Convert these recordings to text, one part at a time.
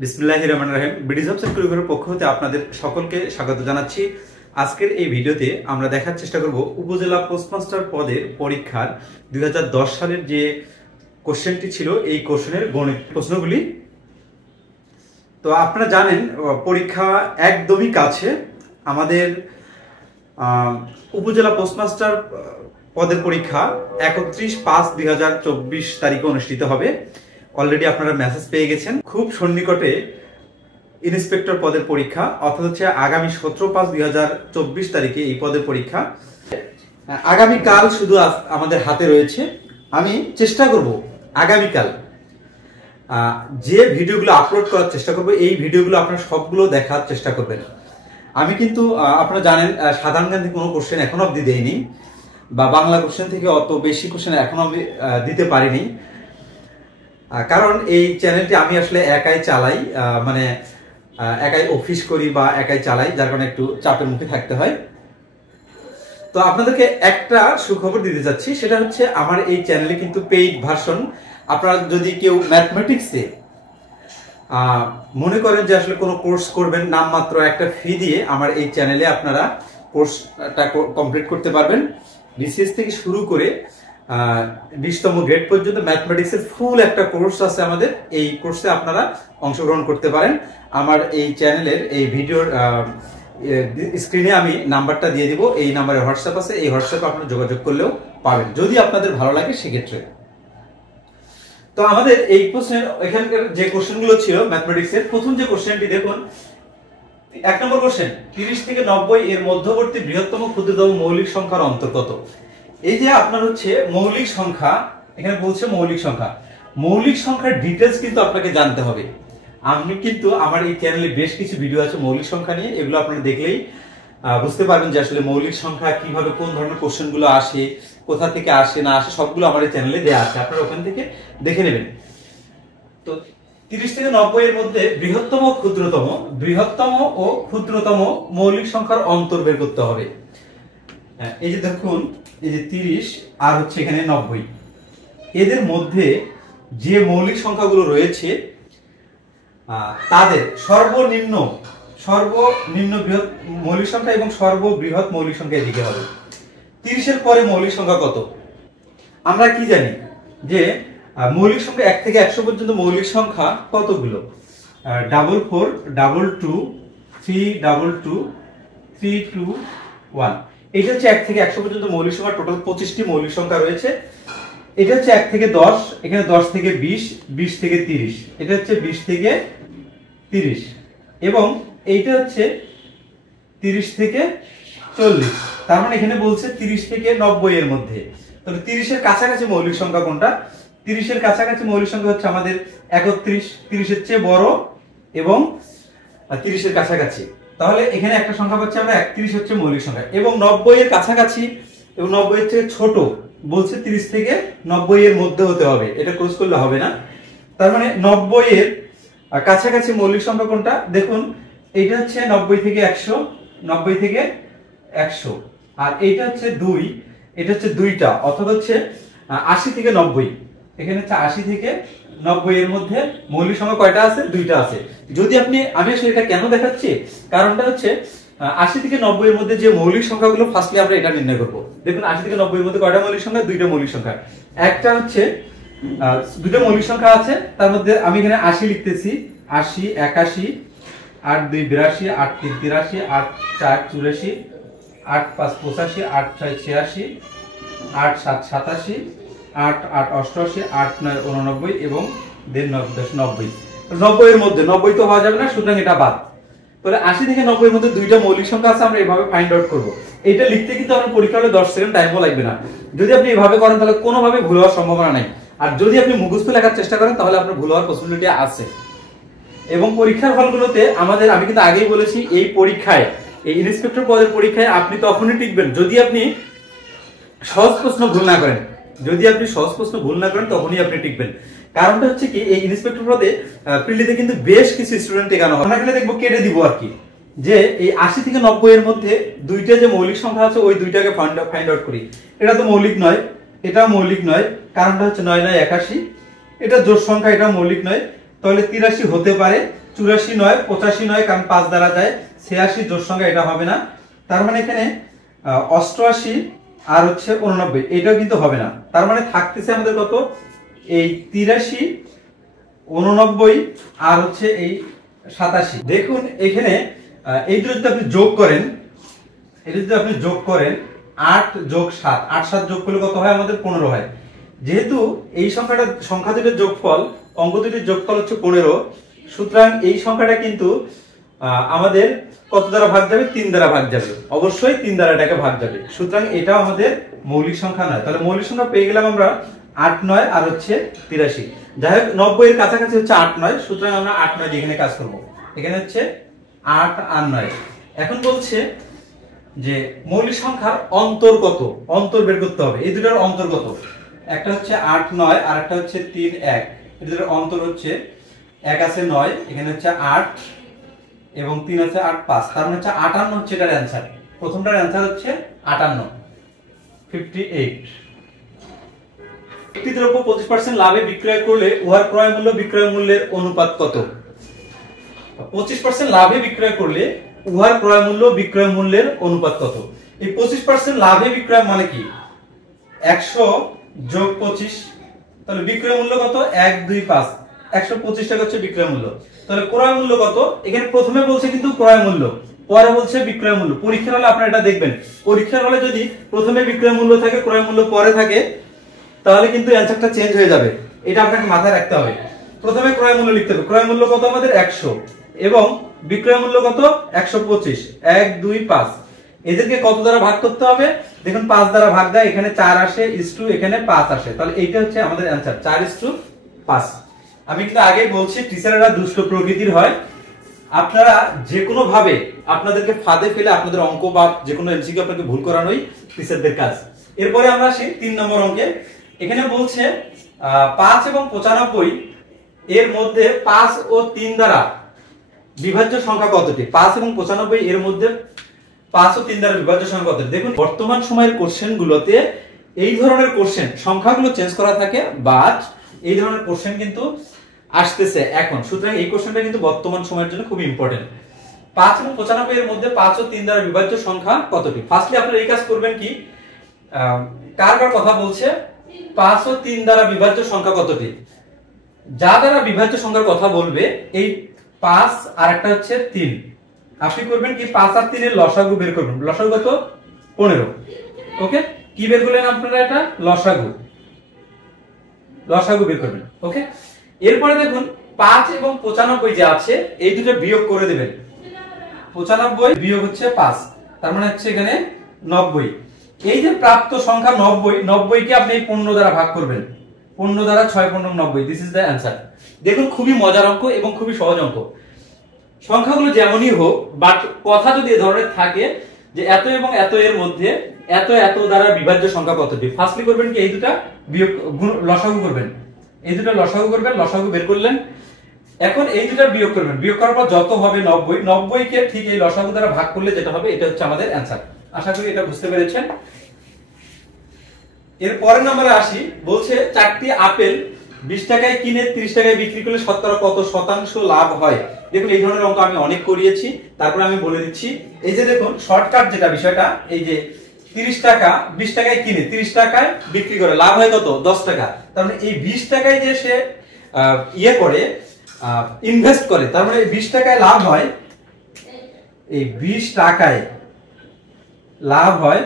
বিসমিল্লাহির রহমানির রহিম। BD job সার্কুলারের পক্ষ হতে আপনাদের সকলকে স্বাগত জানাচ্ছি। আজকের এই ভিডিওতে আমরা দেখার চেষ্টা করব উপজেলা পোস্টমাস্টার পদের পরীক্ষার 2010 সালের যে কোশ্চেনটি ছিল এই কোশ্চেনের গণিত প্রশ্নগুলি। তো আপনারা জানেন পরীক্ষা একদমই কাছে। আমাদের উপজেলা পোস্টমাস্টার পদের পরীক্ষা 31/5/2024 তারিখে অনুষ্ঠিত হবে। অলরেডি আপনারা মেসেজ পেয়ে গেছেন। খুব সন্নিকটে ইন্সপেক্টর পদের পরীক্ষা, অর্থাৎ হচ্ছে আগামী 17/5/2024 তারিখে এই পদের পরীক্ষা। আগামীকাল শুধু আমাদের হাতে রয়েছে। আমি চেষ্টা করব আগামীকাল যে ভিডিওগুলো আপলোড করার চেষ্টা করব, এই ভিডিওগুলো আপনারা সবগুলো দেখার চেষ্টা করবেন। আমি কিন্তু আপনারা জানেন সাধারণ জ্ঞান থেকে কোনো কোশ্চেন এখনো অবধি দেইনি, বা বাংলা কোশ্চেন থেকে অত বেশি কোশ্চেন এখনো অবধি দিতে পারিনি। কারণ এই চ্যানেলটি আমি আসলে একাই চালাই, মানে একাই অফিস করি বা একাই চালাই, যার কারণে একটু চাপের মুখে থাকতে হয়। তো আপনাদেরকে একটা সুখবর দিতে যাচ্ছি, সেটা হচ্ছে আমার এই চ্যানেলে কিন্তু পেইড ভার্সন। আপনারা যদি কেউ ম্যাথমেটিক্সে মনে করেন যে আসলে কোনো কোর্স করবেন, নামমাত্র একটা ফি দিয়ে আমার এই চ্যানেলে আপনারা কোর্সটা কমপ্লিট করতে পারবেন। বিসিএস থেকে শুরু করে 20তম গ্রেড পর্যন্ত ম্যাথমেটিক্সের ফুল একটা কোর্স আছে আমাদের। এই কোর্সে আপনারা অংশগ্রহণ করতে পারেন। আমার এই চ্যানেলের এই ভিডিওর স্ক্রিনে আমি নাম্বারটা দিয়ে দিব। এই নাম্বারে হোয়াটসঅ্যাপ আছে, এই হোয়াটসঅ্যাপে আপনারা যোগাযোগ করলেও পাবেন যদি আপনাদের ভালো লাগে সেক্ষেত্রে। তো আমাদের এই প্রশ্নের এখানকার যে কোশ্চেনগুলো ছিল ম্যাথমেটিক্সের, প্রথম যে কোশ্চেনটি দেখুন, 1 নম্বর কোশ্চেন, 30 থেকে 90 এর মধ্যবর্তী বৃহত্তম ক্ষুদ্রতম মৌলিক সংখ্যার অন্তর্গত। এই যে আপনার হচ্ছে মৌলিক সংখ্যা, এখানে বলছে মৌলিক সংখ্যা। মৌলিক সংখ্যার ডিটেলস কিন্তু আপনাকে জানতে হবে। আমি কিন্তু আমার এই চ্যানেলে বেশ কিছু ভিডিও আছে মৌলিক সংখ্যা নিয়ে, এগুলো আপনারা দেখলেই বুঝতে পারবেন যে আসলে মৌলিক সংখ্যা কিভাবে, কোন ধরনের কোশ্চেনগুলো আসে, কোথা থেকে আসে না আসে, সবগুলো আমার এই চ্যানেলে দেওয়া আছে, আপনারা ওখান থেকে দেখে নেবেন। তো 30 থেকে 90 এর মধ্যে বৃহত্তম ও ক্ষুদ্রতম মৌলিক সংখ্যার অন্তর বের করতে হবে। এই যে দেখুন, এই যে 30 আর হচ্ছে এখানে 90, এদের মধ্যে যে মৌলিক সংখ্যাগুলো রয়েছে তাদের সর্বনিম্ন বৃহৎ মৌলিক সংখ্যা এবং সর্ববৃহৎ মৌলিক সংখ্যা এদিকে হবে। 30 এর পরে মৌলিক সংখ্যা কত? আমরা কি জানি যে মৌলিক সংখ্যা 1 থেকে 100 পর্যন্ত মৌলিক সংখ্যা কতগুলো? 44, 22, 322, 321। এটা হচ্ছে 1 থেকে 100 পর্যন্ত মৌলিক সংখ্যা। টোটাল 25টি মৌলিক সংখ্যা রয়েছে। এটা হচ্ছে 1 থেকে 10, এখানে 10 থেকে 20, 20 থেকে 30, এটা হচ্ছে 20 থেকে 30, এবং এইটা হচ্ছে 30 থেকে 40। তার মানে এখানে বলছে 30 থেকে 90 এর মধ্যে। তাহলে 30 এর কাছাকাছি মৌলিক সংখ্যা কোনটা? 30 এর কাছাকাছি মৌলিক সংখ্যা হচ্ছে আমাদের 31, 30 এর চেয়ে বড় এবং 30 এর কাছাকাছি। তাহলে এখানে একটা সংখ্যা পাচ্ছি আমরা, 31 হচ্ছে মৌলিক সংখ্যা। এবং 90 এর কাছাকাছি এবং 90 এর চেয়ে ছোট বলছে 30 থেকে 90 এর মধ্যে হতে হবে, এটা ক্রস করলে হবে না। তার মানে 90 এর কাছাকাছি মৌলিক সংখ্যা কোনটা? দেখুন, এইটা হচ্ছে 90 থেকে 100, 90 থেকে 100, আর এইটা হচ্ছে 2, এটা হচ্ছে 2টা, অর্থাৎ হচ্ছে 80 থেকে 90। এখানে হচ্ছে 80 থেকে 90 এর মধ্যে মৌলিক সংখ্যা কয়টা আছে? 2টা আছে। যদি আমি আসলে এটা কেন দেখাচ্ছি, কারণটা হচ্ছে 80 থেকে 90 এর মধ্যে যে মৌলিক সংখ্যাগুলো, ফার্স্টলি আমরা এটা নির্ণয় করব। দেখুন, 80 থেকে 90 এর মধ্যে কয়টা মৌলিক সংখ্যা? 2টা মৌলিক সংখ্যা। একটা হচ্ছে 2টা মৌলিক সংখ্যা আছে, তার মধ্যে আমি এখানে 80 লিখতেছি, 80, 81, 8 2 82, 8 3 83, 8 4 84, 8 5 85, 8 6 86, 8 7 87, 8 8 88, 8 9 89 এবং 9 10 90। 90 এর মধ্যে 90 তো হওয়া যাবে না, সুতরাং এটা বাদ। তাহলে 80 থেকে 90 এর মধ্যে 2টা মৌলিক সংখ্যা আছে, আমরা এভাবে ফাইন্ড আউট করব। এটা লিখতে কিন্তু আপনার পরীক্ষা হলে 10 সেকেন্ড টাইমও লাগবে না। যদি আপনি এভাবে করেন তাহলে কোনোভাবে ভুল হওয়ার সম্ভাবনা নাই। আর যদি আপনি মুখস্থ লেখার চেষ্টা করেন তাহলে আপনার ভুল হওয়ার পসিবিলিটি আছে। এবং পরীক্ষার হলগুলোতে আমি কিন্তু আগেই বলেছি, এই পরীক্ষায়, এই ইন্সপেক্টর পদের পরীক্ষায় আপনি তখনই টিকবেন যদি আপনি সহজ প্রশ্ন ভুল না করেন। তখনই আপনি টিকবেন। কারণটা হচ্ছে কি, এই ইন্সপেক্টর পদে প্রিলিতে কিন্তু বেশ কিছু স্টুডেন্ট টেকানো হয়। আমরা এখানে দেখবো, কেটে দিব আর কি, যে এই 80 থেকে 90 এর মধ্যে 2টা যে মৌলিক সংখ্যা আছে ওই 2টাকে ফাইন্ড আউট করি। এটা তো মৌলিক নয়, এটা মৌলিক নয়, কারণটা হচ্ছে 9 9 81, এটা জোড় সংখ্যা, এটা মৌলিক নয়, তাহলে 83 হতে পারে। 84 নয়, 85 নয়, কারণ 5 দ্বারা যায়। 86 জোড় সংখ্যা, এটা হবে না। তার মানে এখানে 88 আর হচ্ছে 89, এটাও কিন্তু হবে না। তার মানে থাকতেছে আমাদের কত, এই 83, 89 আর হচ্ছে এই 87। দেখুন এখানে এই দুটো যদি আপনি যোগ করেন, এটা যদি আপনি যোগ করেন 8 যোগ 7, 8 7 যোগ করলে কত হয়, আমাদের 15 হয়। যেহেতু এই সংখ্যা দুটির যোগফল, অঙ্ক দুটির যোগফল হচ্ছে 15, সুতরাং এই সংখ্যাটা কিন্তু আমাদের কত দ্বারা ভাগ যাবে, 3 দ্বারা ভাগ যাবে। অবশ্যই 3 দ্বারা এটাকে ভাগ যাবে, সুতরাং এটাও আমাদের মৌলিক সংখ্যা নয়। তাহলে মৌলিক সংখ্যা পেয়ে গেলাম আমরা 8 9 আর হচ্ছে 83। যাই হোক 90 এর কাছাকাছি হচ্ছে 8 9, সুতরাং আমরা 8 9 দিয়ে এখানে কাজ করব। এখানে হচ্ছে 8 আর 9। এখন বলছে যে মৌলিক সংখ্যার অন্তর কত, অন্তর বের করতে হবে। এই দুটোর অন্তর কত, একটা হচ্ছে 8 9 আর একটা হচ্ছে 3 1। এই দুটোর অন্তর হচ্ছে 1 আছে 9, এখানে হচ্ছে 8 এবং 3 আছে 8 5, তার মানে হচ্ছে 58 হচ্ছে এটার অ্যানসার। প্রথমটার অ্যানসার হচ্ছে 58, 58। একটি দ্রব্য 25% লাভে বিক্রয় করলে উহার ক্রয় মূল্য বিক্রয় মূল্যের অনুপাত কত? 25% লাভে বিক্রয় করলে উহার ক্রয় মূল্য বিক্রয় মূল্যের অনুপাত কত? এই 25% লাভে বিক্রয় মানে কি, 100 যোগ 25, তাহলে বিক্রয় মূল্য কত, 1 2 5, 125 টাকা হচ্ছে বিক্রয় মূল্য। তাহলে ক্রয় মূল্য কত, এখানে প্রথমে বলছে কিন্তু ক্রয় মূল্য, পরে বলছে বিক্রয় মূল্য। পরীক্ষার হলে আপনারা এটা দেখবেন, পরীক্ষার হলে যদি প্রথমে বিক্রয় মূল্য থাকে, ক্রয় মূল্য পরে থাকে, তাহলে কিন্তু অ্যানসারটা চেঞ্জ হয়ে যাবে। এটা আপনাকে মাথায় রাখতে হবে। প্রথমে ক্রয় মূল্য লিখতে হবে, ক্রয় মূল্য কত আমাদের 100 এবং বিক্রয় মূল্য কত 125, 1 2 5। এদেরকে কত দ্বারা ভাগ করতে হবে, দেখুন 5 দ্বারা ভাগ দেয়, এখানে 4 আসে ইসটু এখানে 5 আসে, তাহলে এইটা হচ্ছে আমাদের অ্যানসার 4:5। আমি কিন্তু আগেই বলছি টিচাররা দুষ্ট প্রকৃতির হয়। আপনারা যে কোনো ভাবে আপনাদেরকে ফাঁদে ফেলে আপনাদের অঙ্ক বা যে কোনো এমসিকিউ আপনাকে ভুল করানোই টিচারদের কাজ। এরপরে আমরা আসি 3 নম্বর অঙ্কে। এখানে বলছে 5 এবং 95 এর মধ্যে 5 ও 3 দ্বারা বিভাজ্য সংখ্যা কতটি? 5 এবং 95 এর মধ্যে 5 ও 3 দ্বারা বিভাজ্য সংখ্যা কতটি? দেখুন বর্তমান সময়ের কোশ্চেন গুলোতে এই ধরনের কোশ্চেন, সংখ্যাগুলো চেঞ্জ করা থাকে, বাট এই ধরনের কোশ্চেন কিন্তু আসতেছে এখন। সুতরাং এই কোশ্চেনটা কিন্তু বর্তমান সময়ের জন্য খুব ইম্পর্টেন্ট। 5 এবং 95 এর মধ্যে 5 ও 3 দ্বারা বিভাজ্য সংখ্যা কতটি? ফার্স্টলি আপনারা এই কাজ করবেন কি, কার কার কথা বলছে, 5 ও 3 দ্বারা বিভাজ্য সংখ্যা কতটি? যা দ্বারা বিভাজ্য সংখ্যার কথা বলবে, এই 5 আর একটা হচ্ছে 3, আপনি করবেন কি 5 আর 3 এর লসাগু বের করবেন। লসাগু কত? 15। ওকে, কি বের করলেন আপনারা, এটা লসাগু, লসাগু বের করবেন। ওকে, এরপরে দেখুন 5 এবং 95 যে আছে, এই দুটো বিয়োগ করে দিবেন। 95 বিয়োগ হচ্ছে 5, তার মানে হচ্ছে এখানে 90। এই যে প্রাপ্ত সংখ্যা 90, 90 কে আপনি 15 দ্বারা ভাগ করবেন। 15 দ্বারা 6 15 90, দিস ইজ দ্য অ্যানসার। দেখুন খুবই মজার অঙ্ক এবং খুবই সহজ অঙ্ক। সংখ্যাগুলো যেমনই হোক, বাট কথা যদি এ ধরনের থাকে যে এত এবং এত এর মধ্যে এত এত দ্বারা বিভাজ্য সংখ্যা কতটি, ফার্স্টলি করবেন কি এই দুটো বিয়োগ লসাগু করবেন। এই দুটো লসাগু করবেন, লসাগু বের করলেন। এখন এই দুটো বিয়োগ করবেন, বিয়োগ করার পর যত হবে 90, 90 কে ঠিক এই লসাগু দ্বারা ভাগ করলে যেটা হবে, এটা হচ্ছে আমাদের অ্যানসার। আশা করি এটা বুঝতে পেরেছেন। এর পরের নম্বরে আসি, বলছে 4টি আপেল 20 টাকায় কিনে 30 টাকায় বিক্রি করলে শতকরা কত শতাংশ লাভ হয়? দেখুন এই ধরনের অঙ্ক আমি অনেক করিয়েছি, তারপরে আমি বলে দিচ্ছি। এই যে দেখুন শর্টকাট যেটা বিষয়টা, এই যে 30 টাকা 20 টাকায় কিনে 30 টাকায় বিক্রি করে লাভ হয় কত? 10 টাকা। তার মানে এই 20 টাকায় যে সে ইয়ে করে, ইনভেস্ট করে, তার মানে 20 টাকায় লাভ হয়, এই 20 টাকায় লাভ হয়,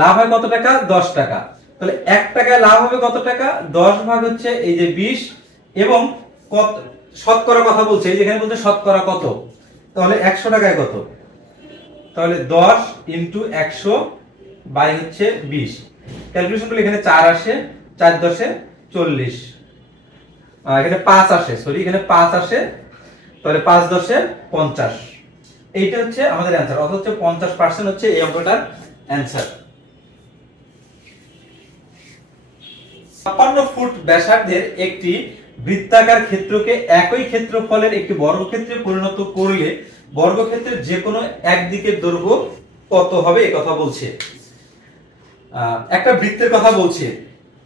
লাভ হয় কত টাকা? 10 টাকা। তাহলে 1 টাকায় লাভ হবে কত টাকা? 10 ভাগ হচ্ছে এই যে 20, এবং কত শতকরা কথা বলছে, এই যেখানে বলছে শতকরা কত, তাহলে 100 টাকায় কত? তাহলে 10 ইনটু 100 বাই হচ্ছে 20। ক্যালকুলেশন করলে এখানে 4 আসে, 4 10 40, এখানে 5 আসে, সরি এখানে 5 আসে, তাহলে 5 10 50। এইটা হচ্ছে আমাদের অ্যানসার, অর্থাৎ হচ্ছে 50% হচ্ছে এই অঙ্কটার অ্যানসার। 56 ফুট ব্যাসার্ধের একটি বৃত্তাকার ক্ষেত্রকে একই ক্ষেত্রফলের একটি বর্গক্ষেত্রে পরিণত করলে বর্গক্ষেত্রের যে কোনো এক দিকের দৈর্ঘ্য কত হবে, এই কথা বলছে। একটা বৃত্তের কথা বলছে,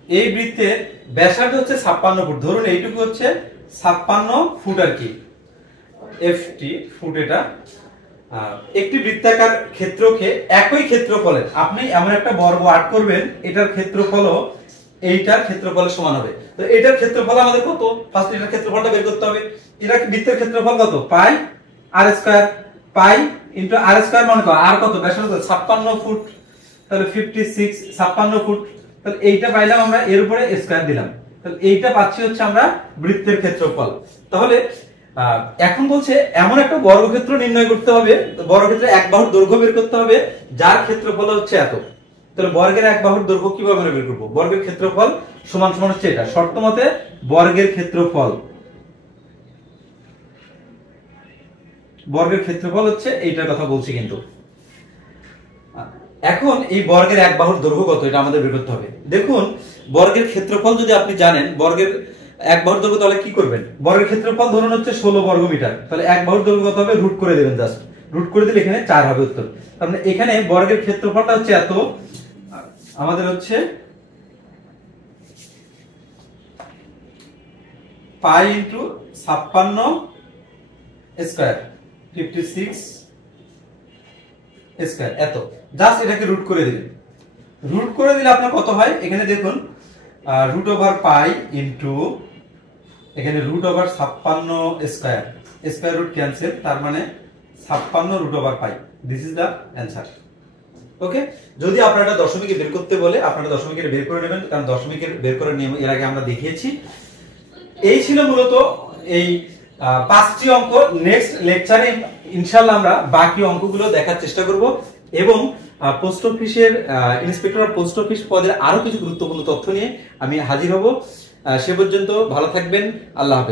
এই বৃত্তের ব্যাসার্ধ হচ্ছে 56 ফুট, ধরুন এইটুকু হচ্ছে 56 ফুট আর কি, এফটি ফুট। এটা একটি বৃত্তাকার ক্ষেত্রকে একই ক্ষেত্রফলের, আপনি এমন একটা বর্গ আর্ট করবেন, এটার ক্ষেত্রফলও এইটার ক্ষেত্রফলের সমান হবে। তো এটার ক্ষেত্রফল আমাদের কত, ফার্স্ট এটার ক্ষেত্রফলটা বের করতে হবে। এটা বৃত্তের ক্ষেত্রফল কত, পাই আর স্কয়ার, পাই ইনটু আর স্কয়ার মানে কত, আর কত ব্যাসার্ধ 56 ফুট, তাহলে 56 56 ফুট। তাহলে এইটা পাইলাম আমরা, এর উপরে স্কয়ার দিলাম, তাহলে এইটা পাচ্ছি হচ্ছে আমরা বৃত্তের ক্ষেত্রফল। তাহলে এখন বলছে এমন একটা বর্গক্ষেত্র নির্ণয় করতে হবে, বর্গক্ষেত্রে এক বাহুর দৈর্ঘ্য বের করতে হবে যার ক্ষেত্রফল হচ্ছে এত। তাহলে বর্গের এক বাহুর দৈর্ঘ্য কিভাবে আমরা বের করব, বর্গের ক্ষেত্রফল সমান সমান হচ্ছে এটা, শর্ত মতে বর্গের ক্ষেত্রফল, বর্গের ক্ষেত্রফল হচ্ছে এইটার কথা বলছি কিন্তু। এখন এই বর্গের এক বাহুর দৈর্ঘ্য কত এটা আমাদের বের করতে হবে। দেখুন বর্গের ক্ষেত্রফল যদি আপনি জানেন, বর্গের এক বাহুর দৈর্ঘ্য, তাহলে কি করবেন, বর্গের ক্ষেত্রফল ধরুন হচ্ছে 16 বর্গ মিটার, তাহলে এক বাহুর দৈর্ঘ্য কত হবে, রুট করে দেবেন, জাস্ট রুট করে দিলে এখানে 4 হবে উত্তর। তার মানে এখানে বর্গের ক্ষেত্রফলটা হচ্ছে এত, আমাদের হচ্ছে পাই ইনটু 56 স্কয়ার 56 স্কয়ার এত, জাস্ট এটাকে রুট করে দিবেন। রুট করে দিলে আপনার কত হয়, এখানে দেখুন রুট ওভার পাই ইনটু এখানে root over 56 square, square root cancel, তার মানে 56 root over pi, this is the answer. Okay, যদি আপনারা দশমিকে বের করতে বলে আপনারা দশমিকের বের করে নেবেন, কারণ দশমিকের বের করে নিয়ম এর আগে আমরা দেখিয়েছি। এই ছিল মূলত এই 5টি অঙ্ক। নেক্সট লেকচারে ইনশাআল্লাহ আমরা বাকি অঙ্কগুলো দেখার চেষ্টা করব এবং পোস্ট অফিসের ইন্সপেক্টর অফ পোস্ট অফিস পদের আরো কিছু গুরুত্বপূর্ণ তথ্য নিয়ে আমি হাজির হব। সে পর্যন্ত ভালো থাকবেন, আল্লাহ হাফেজ।